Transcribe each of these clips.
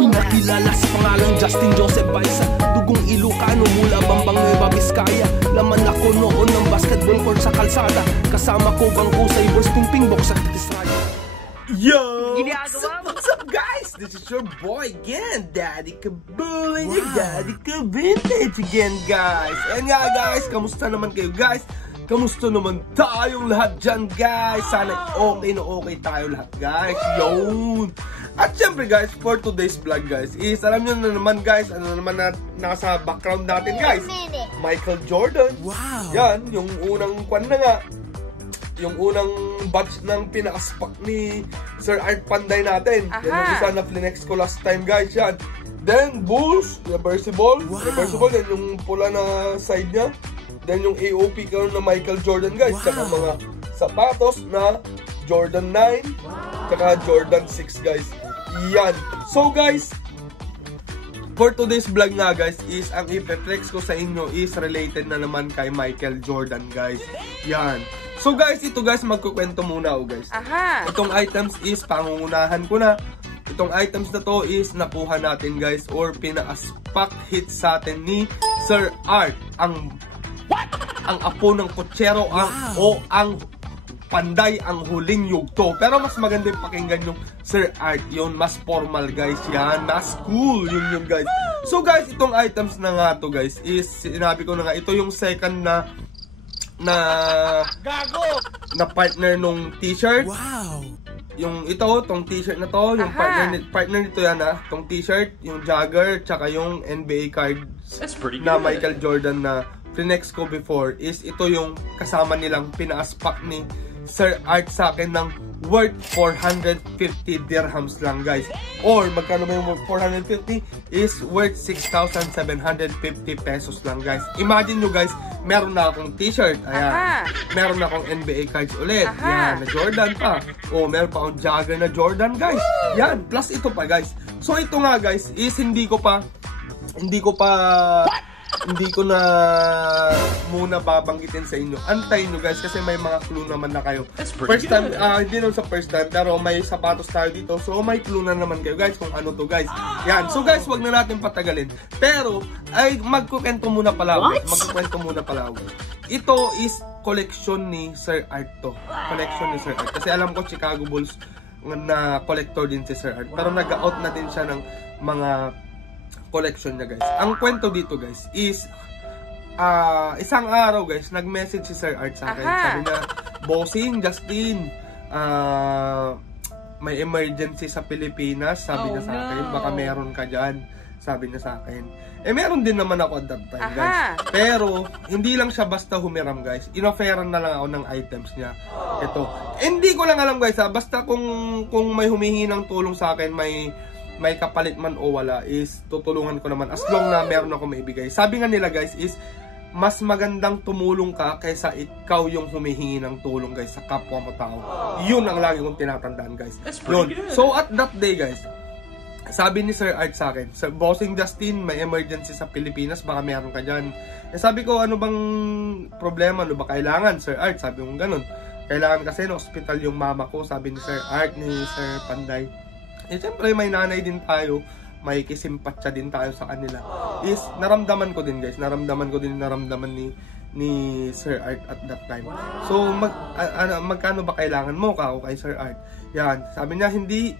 Nakilala sa pangalang Justin Joseph Baisa, dugong Ilocano mula Bambang Nueva Vizcaya. Laman ako noon ng basketball court sa kalsada, kasama ko bangko sa Ibors Pingpingbok sa Titisraya. Yo! What's up guys? This is your boy again, Daddy Kabul, and your Daddy Ka-Vintage again guys. And nga guys, kamusta naman kayo guys? Kamusta naman tayong lahat dyan guys? Sana okay na okay tayo lahat guys. Yun! At syempre guys, for today's vlog guys is, alam nyo na naman guys, ano naman na nasa background natin guys? Michael Jordan. Wow! Yan, yung unang kwan na nga. Yung unang batch ng pinakaspak ni Sir Art Panday natin. Yan yung isa na flinex ko last time guys. Yan. Then Bulls, reversible. Wow. Reversible, yan yung pula na side niya. Then yung AOP karon na Michael Jordan guys. Wow. Saka mga sapatos na Jordan 9. Saka Jordan 6 guys. Yan. So guys, for today's vlog nga guys is, ang ipeflex ko sa inyo is related na naman kay Michael Jordan guys. Yan. So guys, ito guys, magkukwento muna ako guys. Itong items is pangungunahan ko na. Itong items na to is nakuha natin guys, or pina-spark hit sa atin ni Sir Art. Ang apo ng kutsero, ang Panday, ang huling yugto. Pero mas maganda yung pakinggan yung Sir Art. Yun, mas formal guys yan. Mas cool yun guys. So guys, itong items na nga to guys is, sinabi ko na nga, ito yung second na partner nung t-shirt. Wow. Yung ito, tong t-shirt na to, yung partner nito yan tong t-shirt, yung jogger, tsaka yung NBA cards na Michael Jordan na flinex ko before is, ito yung kasama nilang pina-aspak ni Sir Art sa akin ng worth 450 dirhams lang guys. Or magkano ba yung 450 is worth 6,750 pesos lang guys. Imagine nyo guys, meron na akong t-shirt, ayan. Meron na akong NBA cards ulit, yan, na Jordan pa. O meron pa akong jogger na Jordan guys. Yan, plus ito pa guys. So ito nga guys is, hindi ko na muna babanggitin sa inyo. Antayin nyo guys, kasi may mga clue naman na kayo. First time, hindi naman sa first time, pero may sapatos tayo dito. So may clue na naman kayo guys kung ano to guys. Yan. So guys, wag na natin patagalin. Pero, ay magkukwento muna pala ako. Ito is collection ni Sir Art to. Collection ni Sir Art. Kasi alam ko Chicago Bulls na collector din si Sir Art. Pero nag-out na din siya ng mga collection niya guys. Ang kwento dito guys is, isang araw guys, nag-message si Sir Art sa akin. Sabi niya, Bossing, Justin, may emergency sa Pilipinas. Sabi niya sa akin, baka meron ka dyan. Sabi niya sa akin. Eh meron din naman ako at that time guys. Pero, hindi lang siya basta humiram guys. Inofferan na lang ako ng items niya. Ito. Hindi ko lang alam guys basta kung may humihingi ng tulong sa akin, may kapalit man o wala, is tutulungan ko naman as long na meron ako maibigay. Sabi nga nila guys is, mas magandang tumulong ka kaysa ikaw yung humihingi ng tulong guys sa kapwa mo tao. Yun ang lagi kong tinatandaan guys. Yun. So at that day guys, sabi ni Sir Art sa akin, Bossing Justin, may emergency sa Pilipinas, baka meron ka dyan. Eh sabi ko, ano bang problema, ano ba kailangan Sir Art? Sabi ko ganun. Kailangan kasi ng hospital yung mama ko, sabi ni Sir Art, ni Sir Panday. Eh, siyempre may nanay din tayo, may kisimpatya din tayo sa kanila. Is, naramdaman ko din guys, naramdaman ni Sir Art at that time. So, magkano ba kailangan mo ako kay Sir Art? Yan, sabi niya, hindi,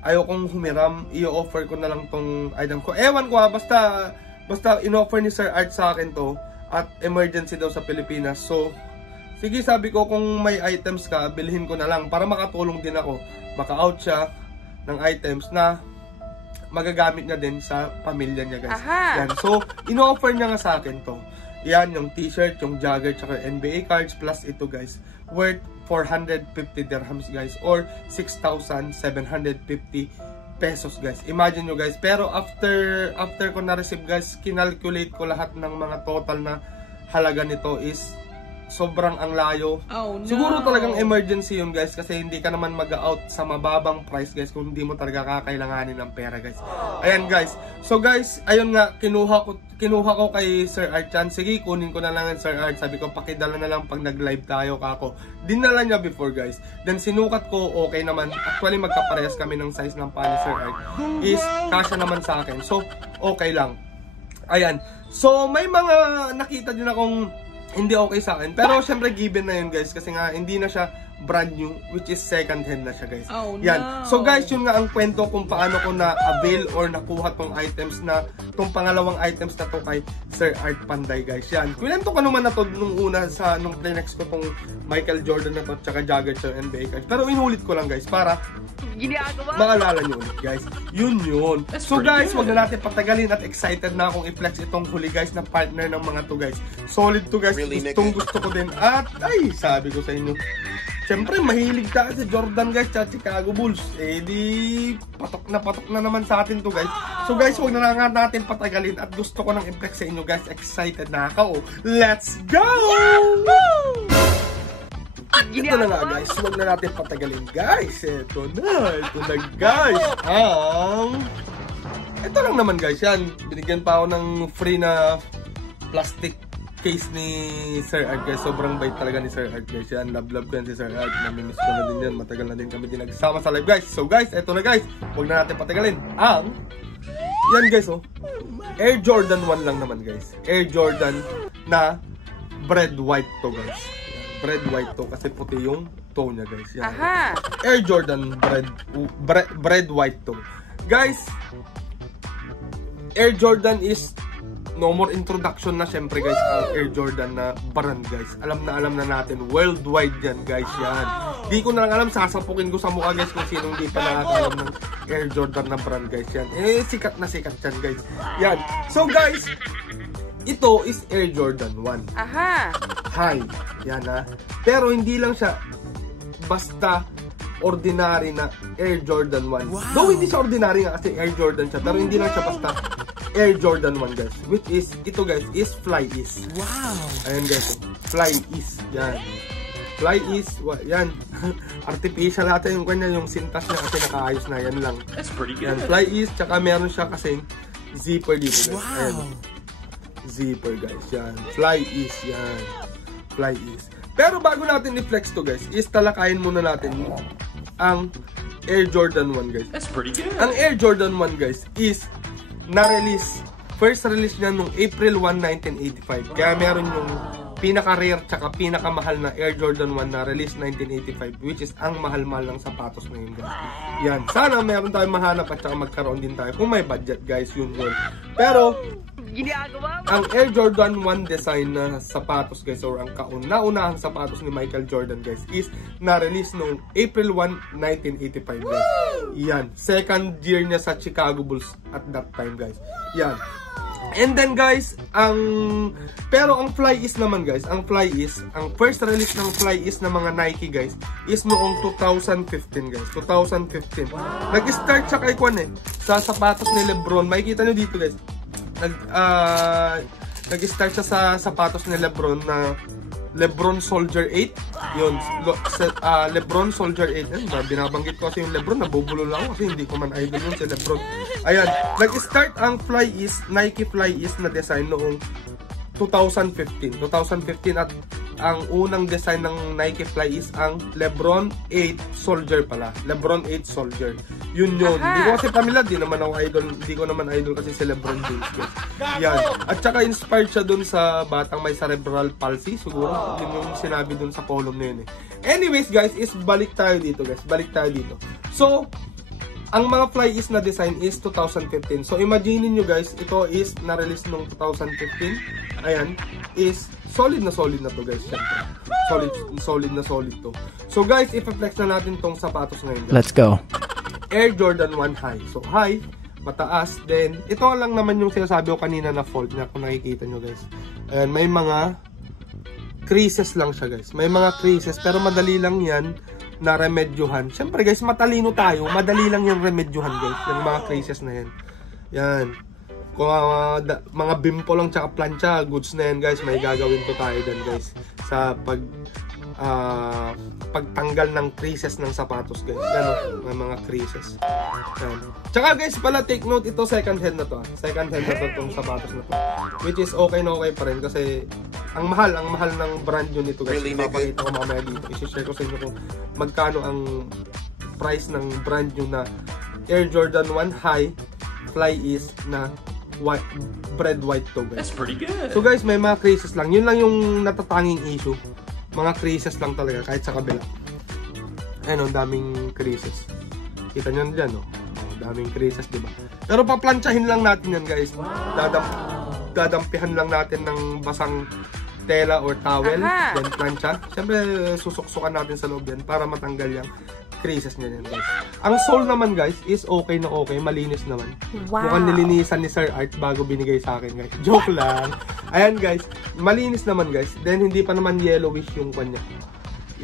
ayokong humiram, i-offer ko na lang tong item ko. Ewan ko basta in-offer ni Sir Art sa akin to, at emergency daw sa Pilipinas. So, sige, sabi ko, kung may items ka, bilhin ko na lang para makatulong din ako. Maka-out siya ng items na magagamit niya din sa pamilya niya guys. Yan. So, in-offer niya nga sa akin to. Yan, yung t-shirt, yung jogger, tsaka NBA cards, plus ito guys, worth 450 dirhams guys, or 6,750 pesos guys. Imagine nyo guys. Pero after ko na-receive guys, kinalculate ko lahat ng mga total na halaga nito is sobrang ang layo. Oh, no. Siguro talagang emergency yun guys, kasi hindi ka naman mag-out sa mababang price guys kung hindi mo talaga kakailanganin ng pera guys. Ayan guys. So guys, ayun nga, kinuha ko kay Sir Art yan. Sige, kunin ko na lang yan Sir Art. Sabi ko, pakidala na lang pag nag-live tayo kako. Dinala niya before guys. Then sinukat ko, okay naman. Actually magkaparehas kami ng size ng pani Sir Art. Is kasya naman sa akin. So, okay lang. Ayan. So, may mga nakita din akong hindi okay sa akin. Pero syempre given na yun guys, kasi nga hindi na siya brand new, which is second hand na siya guys. Oh, yan. no. So guys, yun nga ang kwento kung paano ko na-avail or nakuha tong items na, tong pangalawang items na to kay Sir Art Panday guys. Yan. Kwento ko naman na to nung una sa, nung next ko tong Michael Jordan na to, tsaka Jagger sa NBA guys. Pero inulit ko lang guys, para maalala nyo ulit guys. Yun yun. So guys, wag na natin patagalin at excited na akong i-flex itong huli guys na partner ng mga to guys. Solid to guys. Gustong gusto ko din. At ay, sabi ko sa inyo, siyempre, mahilig tayo sa Jordan guys at Chicago Bulls. Eh di, patok na naman sa atin to guys. So guys, huwag na lang natin patagalin at gusto ko nang i-flex sa inyo guys. Excited na ako. Let's go! At ito na nga guys, huwag na natin patagalin guys. Ito na guys. Ito lang naman guys, yan. Binigyan pa ako ng free na plastic case ni Sir Art guys. Sobrang bait talaga ni Sir Art guys. Yan, love ko yan si Sir Art. Namimiss ko na din yan. Matagal na din kami din nagsama sa live guys. So guys, eto na guys. Huwag na natin patagalin. Yan guys oh. Air Jordan 1 lang naman guys. Air Jordan na bread white to guys. Bread white to kasi puti yung toe niya guys. Yan. Aha. Air Jordan bread white to. Guys, Air Jordan is no more introduction na syempre guys ang Air Jordan na brand guys. Alam na natin. Worldwide yan guys yan. Di ko na lang alam, sasapukin ko sa mukha guys kung sinong di pa nakakalam ng Air Jordan na brand guys yan. Eh, sikat na sikat yan guys. Yan. So guys, ito is Air Jordan 1. Aha. High. Yan ha. Pero hindi lang siya basta ordinary na Air Jordan 1. Wow. Though hindi siya ordinary nga kasi Air Jordan siya. Pero hindi lang siya basta Air Jordan 1 guys, which is, ito guys, is Fly Ease. Wow! Ayan guys, Fly Ease. Yan. Fly Ease, yan. Artificial natin yung kanya, yung sintas niya kasi nakaayos na, yan lang. That's pretty good. Yan, Fly Ease, tsaka meron siya kasing zipper dito guys. Wow! Ayan. Zipper guys, yan. Fly Ease, yan. Fly Ease. Pero bago natin i-flex to guys, is talakayin muna natin ang Air Jordan 1 guys. That's pretty good. Ang Air Jordan 1 guys is na-release, first release niya nung April 1, 1985. Kaya meron yung pinaka-rare tsaka pinaka-mahal na Air Jordan 1 na release 1985, which is ang mahal-mahal ng sapatos na yun guys. Yan. Sana meron tayong mahanap at tsaka magkaroon din tayo kung may budget guys, yun. Pero ang Air Jordan 1 design na sapatos guys, or ang kauna-unahang sapatos ni Michael Jordan guys, is na-release nung April 1, 1985 guys. Yan. Second year niya sa Chicago Bulls at that time guys. Yan. And then guys, pero ang Fly Ease naman guys, ang first release ng Fly Ease na mga Nike guys is noong 2015 guys. 2015. Nag-start siya kay Kwan sa sapatos ni LeBron. Makikita nyo dito guys. Nag-start siya sa sapatos ni LeBron na LeBron Soldier 8. Yun, LeBron Soldier 8. Binabanggit ko kasi yung LeBron, nabubulo lang ako kasi hindi ko man idol yun si LeBron. Ayan, nag-start ang Fly Ease, Nike Fly Ease na design noong 2015 at ang unang design ng Nike Fly Ease ang LeBron 8 Soldier pala. LeBron 8 Soldier. Yun. Hindi ko kasi familiar, di ko naman idol kasi si LeBron James guys. Yan. At saka inspired siya dun sa batang may cerebral palsy. Siguro yun yung sinabi dun sa column na yun Anyways guys, is balik tayo dito guys. So, ang mga Fly Ease na design is 2015. So, imagine nyo guys, ito is na-release noong 2015. Ayan, is solid na to guys. Siyempre. Solid na to. So, guys, ipa-flex na natin tong sapatos ngayon guys. Let's go. Air Jordan 1 High. So, high, mataas. Then, ito lang naman yung sinasabi ko kanina na fault niya kung nakikita nyo guys. Ayan, may mga creases lang siya guys. May mga creases, pero madali lang yan na remedyuhan. Siyempre guys, matalino tayo. Madali lang yung remedyuhan guys. Yung mga creases na yan. Yan. Kung mga bimpo lang tsaka plancha, goods na yan guys. May gagawin to tayo dyan guys. sa pagtanggal ng creases ng sapatos guys. Yan, may mga creases. Yan. Tsaka guys pala, take note, ito second hand na to. Second hand na to itong sapatos na to. Which is okay na okay pa rin kasi ang mahal ng brand new nito guys. Papakita ko mamaya dito. I-share ko sa inyo kung magkano ang price ng brand new na Air Jordan 1 High Fly East na white, bread white to guys. That's pretty good. So guys, may mga creases lang. Yun lang yung natatanging issue. Mga creases lang talaga kahit sa kabila. Ayun, ang daming creases. Kita nyo dyan, no? Daming creases, diba? Pero paplantsahin lang natin yan guys. Dadampihan lang natin ng basang tela or towel. Then plancha. Siyempre, susuksukan natin sa loob yan para matanggal yung creases niya yan guys. Ang sole naman guys is okay na okay. Malinis naman. Mukhang nilinisan ni Sir Art bago binigay sa akin guys. Joke lang. Ayan guys. Malinis naman guys. Then hindi pa naman yellowish yung kanya.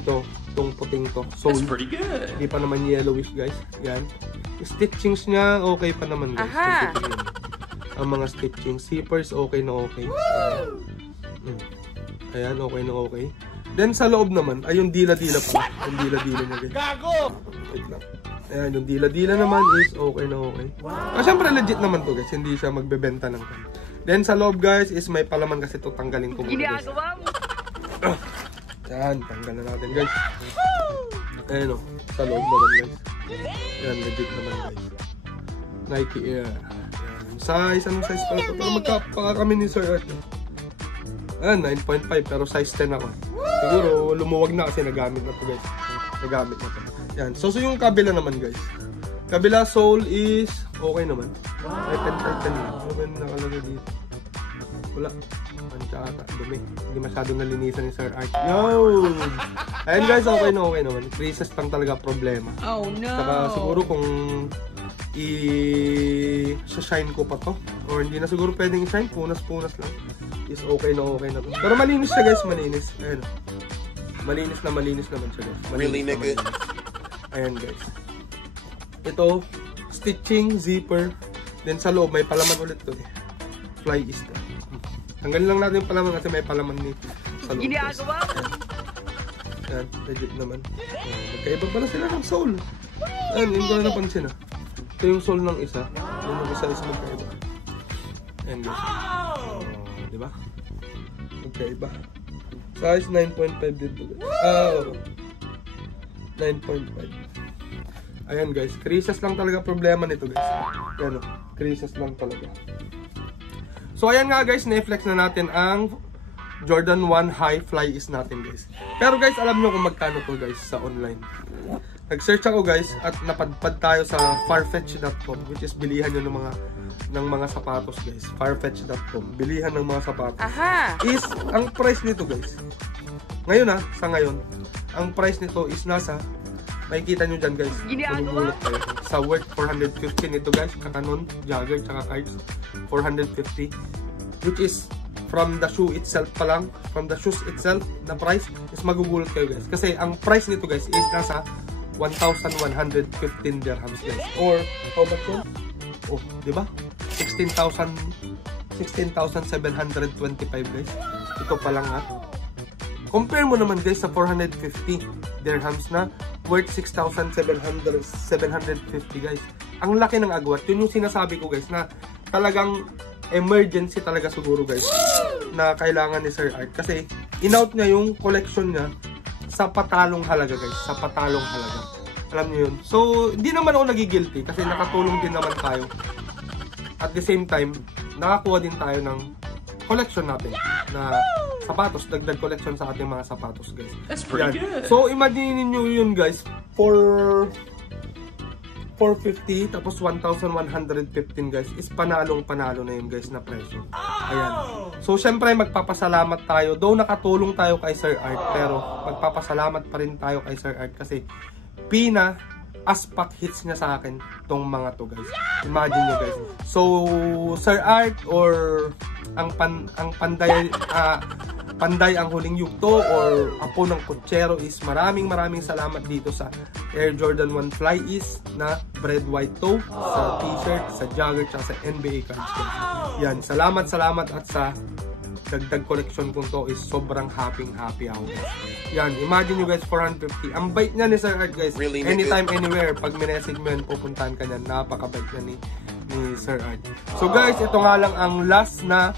Itong puting to. Sole. That's pretty good. Hindi pa naman yellowish guys. Yan. Stitchings niya okay pa naman guys. Ang mga stitching. Zippers okay na okay. Ayan, okay na okay. Then sa loob naman, ay yung dila-dila po. Yung dila-dila niya guys. Gago! Wait lang. Ayan, yung dila-dila naman is okay na okay. Syempre legit naman to guys. Hindi siya magbebenta ng kan. Then sa loob guys is may palaman kasi to, tanggalin ko muna guys. Ayan, tanggal na natin guys. Ayan o, sa loob naman guys. Ayan, legit naman guys. Nike Air. Ayan, size, anong size pala ito? Pero magkapaka kami ni Sir Art. Ayan, 9.5 pero size 10 ako. Siguro lumuwag na kasi nagamit na to guys. Nagamit na to. Ayan, so yung kabila naman guys. Kabila sole is okay naman. Ay, 10 na. Ano ba yung nakalagay dito? Wala. Pansya ata. Dumi. Hindi masyadong nalinisan ni Sir Art. Yo! Ayan guys, okay na okay naman. Creases lang talaga problema. Oh no! Saka siguro kung i-shine ko pa to. Or hindi na siguro pwedeng i-shine. Punas-punas lang. Is okay na to. Pero malinis siya guys, malinis. Ayan. Malinis naman siya guys. Malinis. Ayan guys. Ito, stitching, zipper. Then sa loob, may palaman ulit to eh. Fly East. Tanggalin lang natin yung palaman kasi may palaman ni sa loob. Ginagawa mo! Ayan, legit naman. Magkaiba pala sila ng sole. Ayan, yun ko na napansin ah. Ito yung sole ng isa. Yung isa is magkaiba. Ayan guys. Diba? Magkaiba. Size 9.5 dito guys. 9.5. Ayan guys, creases lang talaga problema nito guys. Ayan o, creases lang talaga. So ayan nga guys, na-flex na natin ang Jordan 1 High Fly East natin guys. Pero guys, alam nyo kung magkano to guys sa online. Nag-search ako guys at napadpad tayo sa farfetch.com, which is bilihan nyo ng mga sapatos guys. Farfetch.com, bilihan ng mga sapatos. Is, ang price nito guys, ngayon sa ngayon, ang price nito is nasa, makikita nyo dyan guys, magugulat kayo. Sa worth 450 nito guys, kakanon, jogger, tsaka cards, 450. Which is, from the shoe itself pa lang, from the shoes itself, the price is magugulat kayo guys. Kasi ang price nito guys is nasa 1,115 dirhams guys. Or, how much yun? Oh, diba? 16,725 guys. Ito pa lang Compare mo naman guys sa 450 dirhams na worth 6,750 guys. Ang laki ng agwat. Yun yung sinasabi ko guys na talagang emergency talaga siguro guys na kailangan ni Sir Art. Kasi in-out niya yung collection niya sa patalong halaga guys. Sa patalong halaga. Alam niyo yun. So, hindi naman ako nagigilty kasi nakatulong din naman tayo. At the same time, nakakuha din tayo ng collection natin na sapatos, dagdag collection sa ating mga sapatos guys. That's pretty good. So imagine niyo yun guys, for 450 tapos 1,115 guys, is panalo na yun guys na presyo. Ayan. So syempre magpapasalamat tayo, though nakatulong tayo kay Sir Art, pero magpapasalamat pa rin tayo kay Sir Art kasi aspak hits niya sa akin tong mga to guys. Imagine nyo guys. So Sir Art or ang Panday ang huling yugto or apo ng kutsero is maraming salamat dito sa Air Jordan 1 Fly East na bread white toe, sa t-shirt, sa jogger, at sa NBA cards guys. Yan, salamat at sa dagdag collection ko to is sobrang happy ako guys. Yan, imagine nyo guys, 450. Ang bait niya ni Sir Art guys. Really, anytime, anywhere. Pag minessage mo yan, pupuntahan ka niyan. Napakabait na ni Sir Art. So guys, ito nga lang ang last na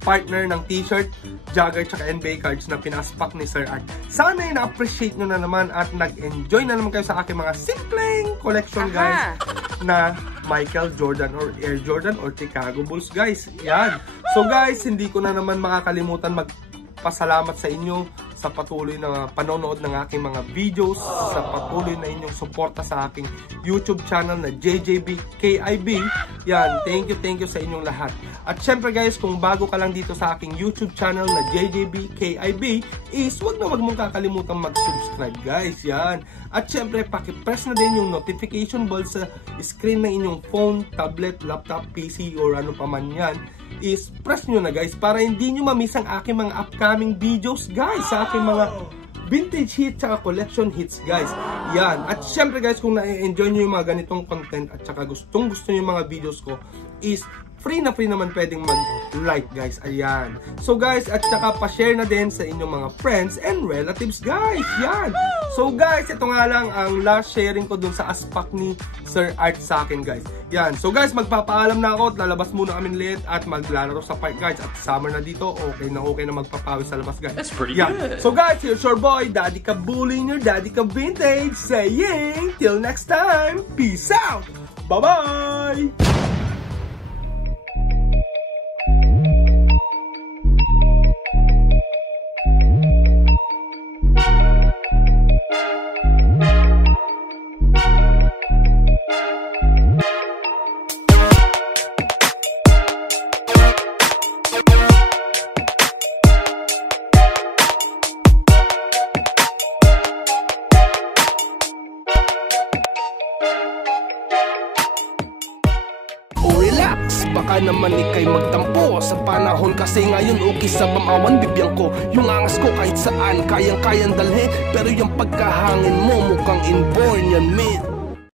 partner ng t-shirt, jogger, tsaka NBA cards na pinaspak ni Sir Art. Sana ay na-appreciate nyo na naman at nag-enjoy na naman kayo sa aking mga simpleng collection guys na Michael Jordan or Air Jordan or Chicago Bulls guys. Yan. So guys, hindi ko na naman makakalimutan magpasalamat sa inyo sa patuloy na panonood ng aking mga videos, sa patuloy na inyong suporta sa aking YouTube channel na JJB KIB. Yan, thank you sa inyong lahat. At syempre guys, kung bago ka lang dito sa aking YouTube channel na JJB KIB, is wag mong kakalimutan mag-subscribe guys. Yan. At syempre, paki-press na din yung notification bell sa screen ng inyong phone, tablet, laptop, PC, or ano pa man yan. Is press nyo na guys para hindi nyo mamiss ang aking mga upcoming videos guys, sa aking mga vintage hits at collection hits guys. Yan. At syempre guys, kung na-enjoy nyo yung mga ganitong content at saka gusto nyo yung mga videos ko, is free naman pwedeng mag-like guys. Ayan. So guys, at saka pa-share na din sa inyong mga friends and relatives guys. Yan. So guys, ito nga lang ang last sharing ko dun sa aspak ni Sir Art sa akin guys. Yan. So guys, magpapaalam na ako at lalabas muna kami ulit at maglalaro sa park guys. At summer na dito, okay na magpapawis sa labas guys. That's pretty good. So guys, here's your boy, Daddy Kabulin, your Daddy Ka Vintage, saying till next time, peace out! Bye-bye! Baka naman ikay magtampo sa panahon kasi ngayon okay sa bamawan bibiyang ko. Yung angas ko kahit saan kayang-kayang dalhin, pero yung pagkahangin mo mukhang inborn yan mate.